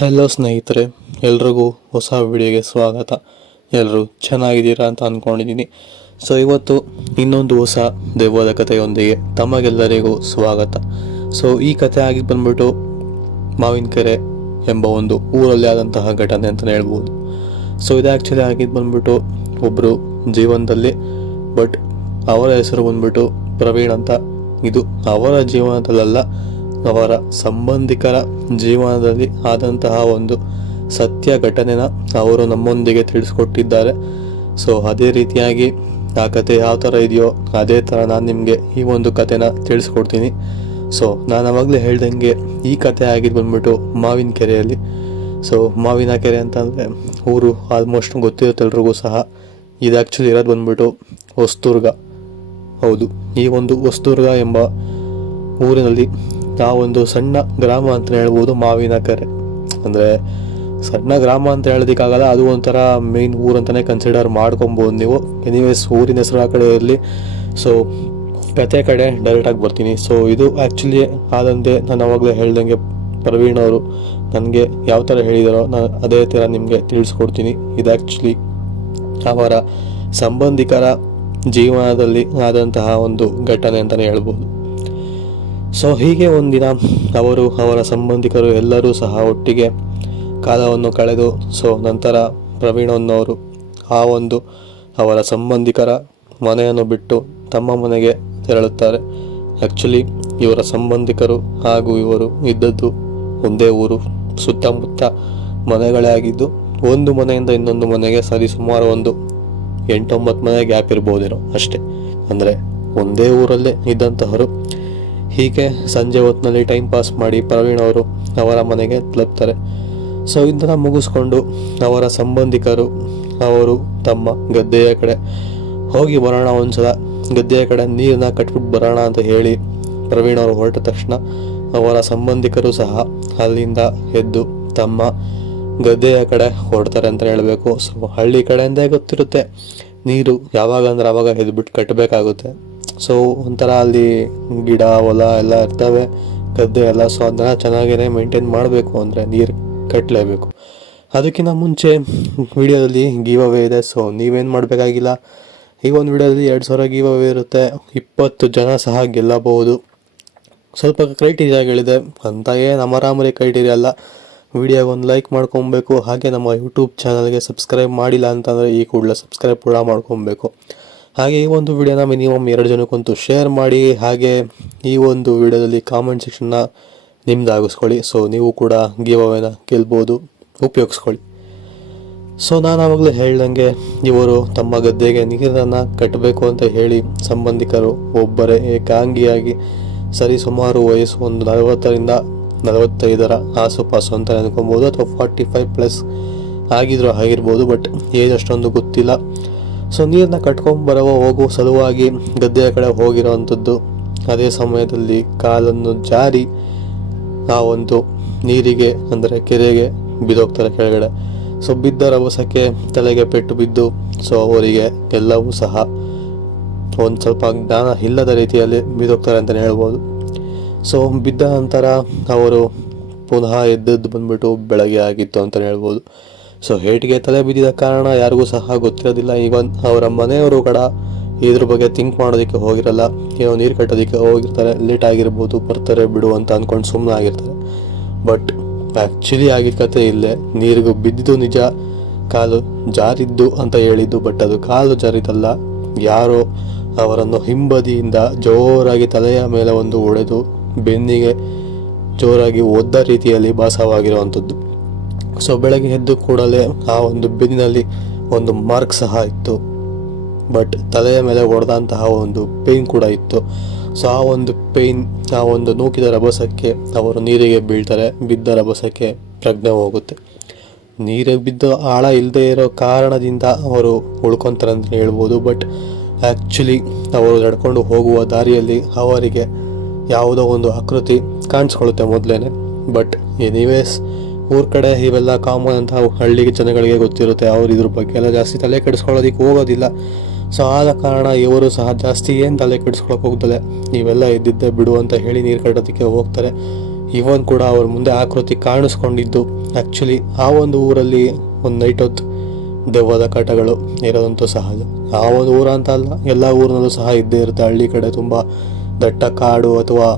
Hello ಸ್ನೇಹಿತರೆ, ಎಲ್ರಿಗೂ ಹೊಸ ವಿಡಿಯೋಗೆ ಸ್ವಾಗತ. ಎಲ್ಲರೂ ಚೆನ್ನಾಗಿದ್ದೀರಾ ಅಂತ ಅಂದ್ಕೊಂಡಿದ್ದೀನಿ. ಸೊ ಇವತ್ತು ಇನ್ನೊಂದು ಹೊಸ ದೆವ್ವದ ಕಥೆಯೊಂದಿಗೆ ತಮಗೆಲ್ಲರಿಗೂ ಸ್ವಾಗತ. ಸೊ ಈ ಕಥೆ ಆಗಿ ಬಂದ್ಬಿಟ್ಟು ಮಾವಿನಕೆರೆ ಎಂಬ ಒಂದು ಊರಲ್ಲಿ ಆದಂತಹ ಘಟನೆ ಅಂತಲೇ ಹೇಳ್ಬೋದು. ಸೊ ಇದು ಆ್ಯಕ್ಚುಲಿ ಆಗಿದ್ದು ಬಂದ್ಬಿಟ್ಟು ಒಬ್ಬರು ಜೀವನದಲ್ಲಿ, ಬಟ್ ಅವರ ಹೆಸರು ಬಂದ್ಬಿಟ್ಟು ಪ್ರವೀಣ್ ಅಂತ. ಇದು ಅವರ ಜೀವನದಲ್ಲ, ಅವರ ಸಂಬಂಧಿಕರ ಜೀವನದಲ್ಲಿ ಆದಂತಹ ಒಂದು ಸತ್ಯ ಘಟನೆನ ಅವರು ನಮ್ಮೊಂದಿಗೆ ತಿಳಿಸ್ಕೊಟ್ಟಿದ್ದಾರೆ. ಸೊ ಅದೇ ರೀತಿಯಾಗಿ ಆ ಕತೆ ಯಾವ ಥರ ಇದೆಯೋ ಅದೇ ಥರ ನಾನು ನಿಮಗೆ ಈ ಒಂದು ಕತೆನ ತಿಳಿಸ್ಕೊಡ್ತೀನಿ. ಸೊ ನಾನು ಅವಾಗಲೇ ಹೇಳ್ದಂಗೆ ಈ ಕತೆ ಆಗಿದ್ದು ಬಂದ್ಬಿಟ್ಟು ಮಾವಿನಕೆರೆಯಲ್ಲಿ. ಸೊ ಮಾವಿನಕೆರೆ ಅಂತಂದರೆ ಊರು ಆಲ್ಮೋಸ್ಟ್ ಗೊತ್ತಿರುತ್ತೆ ಎಲ್ರಿಗೂ ಸಹ. ಇದು ಆ್ಯಕ್ಚುಲಿ ಇರೋದು ಬಂದ್ಬಿಟ್ಟು ಹೊಸದುರ್ಗ. ಹೌದು, ಈ ಒಂದು ಹೊಸದುರ್ಗ ಎಂಬ ಊರಿನಲ್ಲಿ ಆ ಒಂದು ಸಣ್ಣ ಗ್ರಾಮ ಅಂತ ಹೇಳ್ಬೋದು ಮಾವಿನಕೆರೆ. ಅಂದರೆ ಸಣ್ಣ ಗ್ರಾಮ ಅಂತ ಹೇಳೋದಕ್ಕಾಗಲ್ಲ, ಅದು ಒಂಥರ ಮೇನ್ ಊರು ಅಂತಲೇ ಕನ್ಸಿಡರ್ ಮಾಡ್ಕೊಬೋದು ನೀವು. ಎನಿವೇಸ್, ಊರಿನ ಹೆಸರು ಆ ಕಡೆ ಇರಲಿ. ಸೊ ಕತೆ ಕಡೆ ಡೈರೆಕ್ಟಾಗಿ ಬರ್ತೀನಿ. ಸೊ ಇದು ಆ್ಯಕ್ಚುಲಿ ಆದಂತೆ ನಾನು ಅವಾಗಲೇ ಹೇಳ್ದಂಗೆ ಪ್ರವೀಣ್ ಅವರು ನನಗೆ ಯಾವ ಥರ ಹೇಳಿದಾರೋ ನಾನು ಅದೇ ಥರ ನಿಮಗೆ ತಿಳಿಸ್ಕೊಡ್ತೀನಿ. ಇದು ಆ್ಯಕ್ಚುಲಿ ಅವರ ಸಂಬಂಧಿಕರ ಜೀವನದಲ್ಲಿ ಆದಂತಹ ಒಂದು ಘಟನೆ ಅಂತಲೇ ಹೇಳ್ಬೋದು. ಸೊ ಹೀಗೆ ಒಂದಿನ ಅವರು ಅವರ ಸಂಬಂಧಿಕರು ಎಲ್ಲರೂ ಸಹ ಒಟ್ಟಿಗೆ ಕಾಲವನ್ನು ಕಳೆದು, ಸೊ ನಂತರ ಪ್ರವೀಣನ್ನವರು ಆ ಒಂದು ಅವರ ಸಂಬಂಧಿಕರ ಮನೆಯನ್ನು ಬಿಟ್ಟು ತಮ್ಮ ಮನೆಗೆ ತೆರಳುತ್ತಾರೆ. ಆ್ಯಕ್ಚುಲಿ ಇವರ ಸಂಬಂಧಿಕರು ಹಾಗೂ ಇವರು ಇದ್ದದ್ದು ಒಂದೇ ಊರು, ಸುತ್ತಮುತ್ತ ಮನೆಗಳೇ ಆಗಿದ್ದು ಒಂದು ಮನೆಯಿಂದ ಇನ್ನೊಂದು ಮನೆಗೆ ಸರಿಸುಮಾರು ಒಂದು 8-9 ಮನೆ ಗ್ಯಾಪ್ ಇರ್ಬೋದೇನೋ ಅಷ್ಟೇ. ಅಂದರೆ ಒಂದೇ ಊರಲ್ಲೇ ಇದ್ದಂತಹವರು ಹೀಗೆ ಸಂಜೆ ಹೊತ್ತಿನಲ್ಲಿ ಟೈಮ್ ಪಾಸ್ ಮಾಡಿ ಪ್ರವೀಣ್ ಅವರು ಅವರ ಮನೆಗೆ ತಲುಪ್ತಾರೆ. ಸೊ ಇದನ್ನು ಮುಗಿಸ್ಕೊಂಡು ಅವರ ಸಂಬಂಧಿಕರು ಅವರು ತಮ್ಮ ಗದ್ದೆಯ ಕಡೆ ಹೋಗಿ ಬರೋಣ, ಒಂದ್ಸಲ ಗದ್ದೆಯ ಕಡೆ ನೀರನ್ನ ಕಟ್ಬಿಟ್ಟು ಬರೋಣ ಅಂತ ಹೇಳಿ ಪ್ರವೀಣ್ ಅವರು ಹೊರಟ ತಕ್ಷಣ ಅವರ ಸಂಬಂಧಿಕರು ಸಹ ಅಲ್ಲಿಂದ ಎದ್ದು ತಮ್ಮ ಗದ್ದೆಯ ಕಡೆ ಹೊರಡ್ತಾರೆ ಅಂತ ಹೇಳಬೇಕು. ಸೊ ಹಳ್ಳಿ ಕಡೆಯಿಂದ ಗೊತ್ತಿರುತ್ತೆ, ನೀರು ಯಾವಾಗ ಅಂದ್ರೆ ಆವಾಗ ಎದ್ಬಿಟ್ಟು ಕಟ್ಟಬೇಕಾಗುತ್ತೆ. ಸೊ ಒಂಥರ ಅಲ್ಲಿ ಗಿಡ ಹೊಲ ಎಲ್ಲ ಇರ್ತವೆ, ಗದ್ದೆ ಎಲ್ಲ. ಸೊ ಅದನ್ನ ಚೆನ್ನಾಗೇ ಮೇಂಟೈನ್ ಮಾಡಬೇಕು ಅಂದರೆ ನೀರು ಕಟ್ಟಲೇಬೇಕು. ಅದಕ್ಕಿಂತ ಮುಂಚೆ ವಿಡಿಯೋದಲ್ಲಿ ಗಿವ್ ಅವೇ ಇದೆ. ಸೊ ನೀವೇನು ಮಾಡಬೇಕಾಗಿಲ್ಲ, ಈ ಒಂದು ವಿಡಿಯೋದಲ್ಲಿ 2000 ಗಿವ್ ಅವೇ ಇರುತ್ತೆ. 20 ಜನ ಸಹ ಗೆಲ್ಲಬಹುದು. ಸ್ವಲ್ಪ ಕ್ರೈಟೀರಿಯಾಗಳಿದೆ ಅಂತ, ಏನು ಅಮರಾಮರಿ ಕ್ರೈಟೀರಿಯಾ ಅಲ್ಲ. ವಿಡಿಯೋಗೆ ಒಂದು ಲೈಕ್ ಮಾಡ್ಕೊಬೇಕು. ಹಾಗೆ ನಮ್ಮ ಯೂಟ್ಯೂಬ್ ಚಾನಲ್ಗೆ ಸಬ್ಸ್ಕ್ರೈಬ್ ಮಾಡಿಲ್ಲ ಅಂತಂದರೆ ಈ ಕೂಡಲೇ ಸಬ್ಸ್ಕ್ರೈಬ್ ಕೂಡ ಮಾಡ್ಕೊಬೇಕು. ಹಾಗೆ ಈ ಒಂದು ವಿಡಿಯೋನ ಮಿನಿಮಮ್ 2 ಜನಕ್ಕಂತೂ ಶೇರ್ ಮಾಡಿ. ಹಾಗೆ ಈ ಒಂದು ವಿಡಿಯೋದಲ್ಲಿ ಕಾಮೆಂಟ್ ಸೆಕ್ಷನ್ನ ನಿಮ್ದಾಗಿಸ್ಕೊಳ್ಳಿ. ಸೊ ನೀವು ಕೂಡ ಗಿವ್ ಅವೇನ ಗೆಲ್ಬೋದು, ಉಪಯೋಗಿಸ್ಕೊಳ್ಳಿ. ಸೊ ನಾನು ಆವಾಗಲೂ ಹೇಳ್ದಂಗೆ ಇವರು ತಮ್ಮ ಗದ್ದೆಗೆ ನೀರನ್ನು ಕಟ್ಟಬೇಕು ಅಂತ ಹೇಳಿ ಸಂಬಂಧಿಕರು ಒಬ್ಬರೇ ಏಕಾಂಗಿಯಾಗಿ ಸರಿ ಸುಮಾರು ವಯಸ್ಸು ಒಂದು 40ರಿಂದ 45 ಆಸುಪಾಸು ಅಂತ ಅನ್ಕೊಬೋದು, ಅಥವಾ 45+ ಆಗಿರ್ಬೋದು. ಬಟ್ ಏಜ್ ಅಷ್ಟೊಂದು ಗೊತ್ತಿಲ್ಲ. ಸೊ ನೀರನ್ನ ಕಟ್ಕೊಂಡ್ಬರುವ ಹೋಗುವ ಸಲುವಾಗಿ ಗದ್ದೆಯ ಕಡೆ ಹೋಗಿರೋವಂಥದ್ದು. ಅದೇ ಸಮಯದಲ್ಲಿ ಕಾಲನ್ನು ಜಾರಿ ಆ ಒಂದು ನೀರಿಗೆ ಅಂದರೆ ಕೆರೆಗೆ ಬಿದ್ದೋಗ್ತಾರೆ ಕೆಳಗಡೆ. ಸೊ ಬಿದ್ದ ರಭಸಕ್ಕೆ ತಲೆಗೆ ಪೆಟ್ಟು ಬಿದ್ದು, ಸೊ ಅವರಿಗೆ ಎಲ್ಲವೂ ಸಹ ಒಂದು ಸ್ವಲ್ಪ ಜ್ಞಾನ ಇಲ್ಲದ ರೀತಿಯಲ್ಲಿ ಬಿದ್ದೋಗ್ತಾರೆ ಅಂತಲೇ ಹೇಳ್ಬೋದು. ಸೊ ಬಿದ್ದ ನಂತರ ಅವರು ಪುನಃ ಎದ್ದದ್ದು ಬಂದ್ಬಿಟ್ಟು ಬೆಳಗ್ಗೆ ಆಗಿತ್ತು ಅಂತಲೇ ಹೇಳ್ಬೋದು. ಸೊ ಹೇಟಿಗೆ ತಲೆ ಬಿದ್ದಿದ ಕಾರಣ ಯಾರಿಗೂ ಸಹ ಗೊತ್ತಿರೋದಿಲ್ಲ. ಈವನ್ ಅವರ ಮನೆಯವರು ಕೂಡ ಇದ್ರ ಬಗ್ಗೆ ಥಿಂಕ್ ಮಾಡೋದಕ್ಕೆ ಹೋಗಿರಲ್ಲ. ಏನೋ ನೀರು ಕಟ್ಟೋದಕ್ಕೆ ಹೋಗಿರ್ತಾರೆ, ಲೇಟ್ ಆಗಿರ್ಬೋದು, ಬರ್ತಾರೆ ಬಿಡು ಅಂತ ಅಂದ್ಕೊಂಡು ಸುಮ್ಮನೆ ಆಗಿರ್ತಾರೆ. ಬಟ್ ಆ್ಯಕ್ಚುಲಿ ಆಗಿದ್ದ ಕತೆ ಇಲ್ಲೇ ನೀರಿಗೂ ಬಿದ್ದಿದ್ದು ನಿಜ, ಕಾಲು ಜಾರಿದ್ದು ಅಂತ ಹೇಳಿದ್ದು. ಬಟ್ ಅದು ಕಾಲು ಜಾರಿದಲ್ಲ, ಯಾರೋ ಅವರನ್ನು ಹಿಂಬದಿಯಿಂದ ಜೋರಾಗಿ ತಲೆಯ ಮೇಲೆ ಒಂದು ಹೊಡೆದು ಬೆನ್ನಿಗೆ ಜೋರಾಗಿ ಒದ್ದ ರೀತಿಯಲ್ಲಿ ಭಾಸವಾಗಿರುವಂಥದ್ದು. ಸೊ ಬೆಳಗ್ಗೆ ಎದ್ದು ಕೂಡಲೇ ಆ ಒಂದು ಬೆನ್ನಿನಲ್ಲಿ ಒಂದು ಮಾರ್ಕ್ ಸಹ ಇತ್ತು. ಬಟ್ ತಲೆಯ ಮೇಲೆ ಹೊಡೆದಂತಹ ಒಂದು ಪೇಯ್ನ್ ಕೂಡ ಇತ್ತು. ಸೊ ಆ ಒಂದು ಪೇಯ್ನ್, ಆ ಒಂದು ನೂಕಿದ ರಭಸಕ್ಕೆ ಅವರು ನೀರಿಗೆ ಬೀಳ್ತಾರೆ. ಬಿದ್ದ ರಭಸಕ್ಕೆ ಪ್ರಜ್ಞೆ ಹೋಗುತ್ತೆ. ನೀರಿಗೆ ಬಿದ್ದು ಆಳ ಇಲ್ಲದೆ ಇರೋ ಕಾರಣದಿಂದ ಅವರು ಉಳ್ಕೊತಾರೆ ಅಂತ ಹೇಳ್ಬೋದು. ಬಟ್ ಆ್ಯಕ್ಚುಲಿ ಅವರು ನಡ್ಕೊಂಡು ಹೋಗುವ ದಾರಿಯಲ್ಲಿ ಅವರಿಗೆ ಯಾವುದೋ ಒಂದು ಆಕೃತಿ ಕಾಣಿಸ್ಕೊಳ್ಳುತ್ತೆ ಮೊದಲೇ. ಬಟ್ ಎನಿವೇಸ್, ಊರ ಕಡೆ ಇವೆಲ್ಲ ಕಾಮನ್ ಅಂತ ಹಳ್ಳಿಗೆ ಜನಗಳಿಗೆ ಗೊತ್ತಿರುತ್ತೆ. ಅವ್ರು ಇದ್ರ ಬಗ್ಗೆ ಎಲ್ಲ ಜಾಸ್ತಿ ತಲೆ ಕೆಡಿಸ್ಕೊಳ್ಳೋದಕ್ಕೆ ಹೋಗೋದಿಲ್ಲ. ಸೊ ಆದ ಕಾರಣ ಇವರು ಸಹ ಜಾಸ್ತಿ ಏನು ತಲೆ ಕೆಡಿಸ್ಕೊಳಕ್ಕೆ ಹೋಗ್ತದೆ, ಇವೆಲ್ಲ ಇದ್ದಿದ್ದೆ ಬಿಡು ಅಂತ ಹೇಳಿ ನೀರು ಕಟ್ಟೋದಕ್ಕೆ ಹೋಗ್ತಾರೆ. ಇವನ್ ಕೂಡ ಅವ್ರ ಮುಂದೆ ಆಕೃತಿ ಕಾಣಿಸ್ಕೊಂಡಿದ್ದು ಆ್ಯಕ್ಚುಲಿ ಆ ಒಂದು ಊರಲ್ಲಿ ಒಂದು ನೈಟ್ ಹೊತ್ತು ದೆವ್ವದ ಕಾಟಗಳು ಇರೋದಂತೂ ಸಹಜ. ಆ ಒಂದು ಊರ ಅಂತ ಅಲ್ಲ, ಎಲ್ಲ ಊರಿನಲ್ಲೂ ಸಹ ಇದ್ದೇ ಇರುತ್ತೆ. ಹಳ್ಳಿ ಕಡೆ ತುಂಬ ದಟ್ಟ ಕಾಡು ಅಥವಾ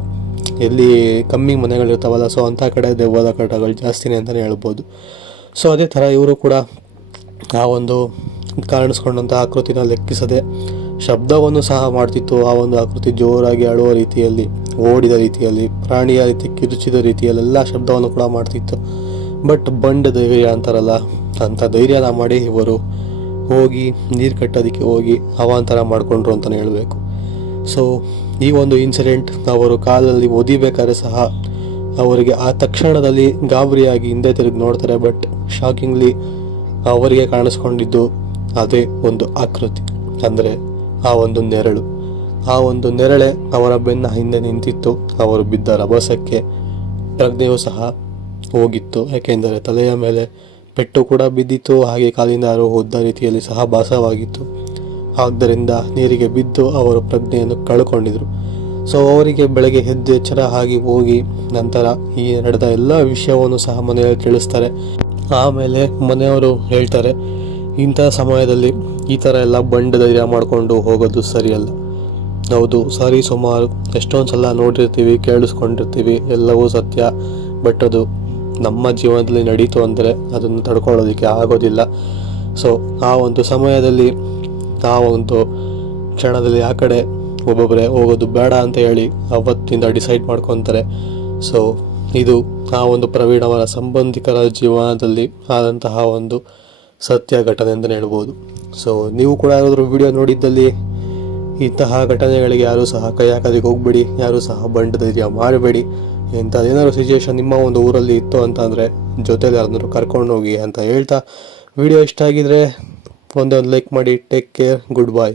ಎಲ್ಲಿ ಕಮ್ಮಿ ಮನೆಗಳಿರ್ತಾವಲ್ಲ, ಸೊ ಅಂಥ ಕಡೆ ದೆವ್ವದ ಕಾಟಗಳು ಜಾಸ್ತಿನೇ ಅಂತಲೇ ಹೇಳ್ಬೋದು. ಸೊ ಅದೇ ಥರ ಇವರು ಕೂಡ ಆ ಒಂದು ಕಾಣಿಸ್ಕೊಂಡಂಥ ಆಕೃತಿನ ಲೆಕ್ಕಿಸದೆ ಶಬ್ದವನ್ನು ಸಹ ಮಾಡ್ತಿತ್ತು. ಆ ಒಂದು ಆಕೃತಿ ಜೋರಾಗಿ ಅಳುವ ರೀತಿಯಲ್ಲಿ, ಓಡಿದ ರೀತಿಯಲ್ಲಿ, ಪ್ರಾಣಿಯ ರೀತಿ ಕಿರುಚಿದ ರೀತಿಯಲ್ಲೆಲ್ಲ ಶಬ್ದವನ್ನು ಕೂಡ ಮಾಡ್ತಿತ್ತು. ಬಟ್ ಬಂಡ ಧೈರ್ಯ ಅಂತಾರಲ್ಲ, ಅಂಥ ಧೈರ್ಯನ ಮಾಡಿ ಇವರು ಹೋಗಿ ನೀರು ಕಟ್ಟೋದಕ್ಕೆ ಹೋಗಿ ಅವಾಂತರ ಮಾಡಿಕೊಂಡ್ರು ಅಂತಲೇ ಹೇಳಬೇಕು. ಸೊ ಈ ಒಂದು ಇನ್ಸಿಡೆಂಟ್ ಅವರು ಕಾಲಲ್ಲಿ ಒದಿಬೇಕಾದ್ರೆ ಸಹ ಅವರಿಗೆ ಆ ತಕ್ಷಣದಲ್ಲಿ ಗಾಬರಿಯಾಗಿ ಹಿಂದೆ ತಿರುಗಿ ನೋಡ್ತಾರೆ. ಬಟ್ ಶಾಕಿಂಗ್ಲಿ ಅವರಿಗೆ ಕಾಣಿಸ್ಕೊಂಡಿದ್ದು ಅದೇ ಒಂದು ಆಕೃತಿ, ಅಂದರೆ ಆ ಒಂದು ನೆರಳು. ಆ ಒಂದು ನೆರಳೆ ಅವರ ಬೆನ್ನ ಹಿಂದೆ ನಿಂತಿತ್ತು. ಅವರು ಬಿದ್ದ ರಭಸಕ್ಕೆ ಪ್ರಜ್ಞೆಯೂ ಸಹ ಹೋಗಿತ್ತು, ಯಾಕೆಂದರೆ ತಲೆಯ ಮೇಲೆ ಪೆಟ್ಟು ಕೂಡ ಬಿದ್ದಿತ್ತು, ಹಾಗೆ ಕಾಲಿಂದ ಯಾರೋ ಹೋದ ರೀತಿಯಲ್ಲಿ ಸಹ ಭಾಸವಾಗಿತ್ತು. ಆದ್ದರಿಂದ ನೀರಿಗೆ ಬಿದ್ದು ಅವರು ಪ್ರಜ್ಞೆಯನ್ನು ಕಳ್ಕೊಂಡಿದ್ರು. ಸೊ ಅವರಿಗೆ ಬೆಳಗ್ಗೆ ಎದ್ದು ಎಚ್ಚರ ಆಗಿ ಹೋಗಿ ನಂತರ ಈ ನಡೆದ ಎಲ್ಲ ವಿಷಯವನ್ನು ಸಹ ಮನೆಯಲ್ಲಿ ತಿಳಿಸ್ತಾರೆ. ಆಮೇಲೆ ಮನೆಯವರು ಹೇಳ್ತಾರೆ, ಇಂಥ ಸಮಯದಲ್ಲಿ ಈ ಥರ ಎಲ್ಲ ಬಂಡ ಧೈರ್ಯ ಮಾಡಿಕೊಂಡು ಹೋಗೋದು ಸರಿಯಲ್ಲ. ಹೌದು, ಸರಿ, ಸುಮಾರು ಎಷ್ಟೊಂದು ಸಲ ನೋಡಿರ್ತೀವಿ, ಕೇಳಿಸ್ಕೊಂಡಿರ್ತೀವಿ, ಎಲ್ಲವೂ ಸತ್ಯ. ಬಟ್ ಅದು ನಮ್ಮ ಜೀವನದಲ್ಲಿ ನಡೀತು ಅಂದರೆ ಅದನ್ನು ತಡ್ಕೊಳ್ಳೋದಕ್ಕೆ ಆಗೋದಿಲ್ಲ. ಸೊ ಆ ಒಂದು ಸಮಯದಲ್ಲಿ, ಆ ಒಂದು ಕ್ಷಣದಲ್ಲಿ ಆ ಕಡೆ ಒಬ್ಬೊಬ್ಬರೇ ಹೋಗೋದು ಬೇಡ ಅಂತ ಹೇಳಿ ಅವತ್ತಿಂದ ಡಿಸೈಡ್ ಮಾಡ್ಕೊತಾರೆ. ಸೊ ಇದು ಆ ಒಂದು ಪ್ರವೀಣ್ ಅವರ ಸಂಬಂಧಿಕರ ಜೀವನದಲ್ಲಿ ಆದಂತಹ ಒಂದು ಸತ್ಯ ಘಟನೆ ಅಂತಲೇ ಹೇಳ್ಬೋದು. ಸೊ ನೀವು ಕೂಡ ಯಾರಾದರೂ ವಿಡಿಯೋ ನೋಡಿದ್ದಲ್ಲಿ ಇಂತಹ ಘಟನೆಗಳಿಗೆ ಯಾರೂ ಸಹ ಕೈ ಹಾಕೋದಕ್ಕೆ ಹೋಗ್ಬೇಡಿ, ಯಾರೂ ಸಹ ಬಂಡ ಧೈರ್ಯ ಮಾಡಬೇಡಿ. ಇಂಥದ್ದೇನಾದ್ರು ಸಿಚುವೇಶನ್ ನಿಮ್ಮ ಒಂದು ಊರಲ್ಲಿ ಇತ್ತು ಅಂತ ಅಂದರೆ ಜೊತೆಲಿ ಯಾರನ್ನಾದ್ರು ಕರ್ಕೊಂಡು ಹೋಗಿ ಅಂತ ಹೇಳ್ತಾ, ವಿಡಿಯೋ ಇಷ್ಟ ಆಗಿದ್ರೆ ಒಂದೊಂದು ಲೈಕ್ ಮಾಡಿ. Take care, good bye.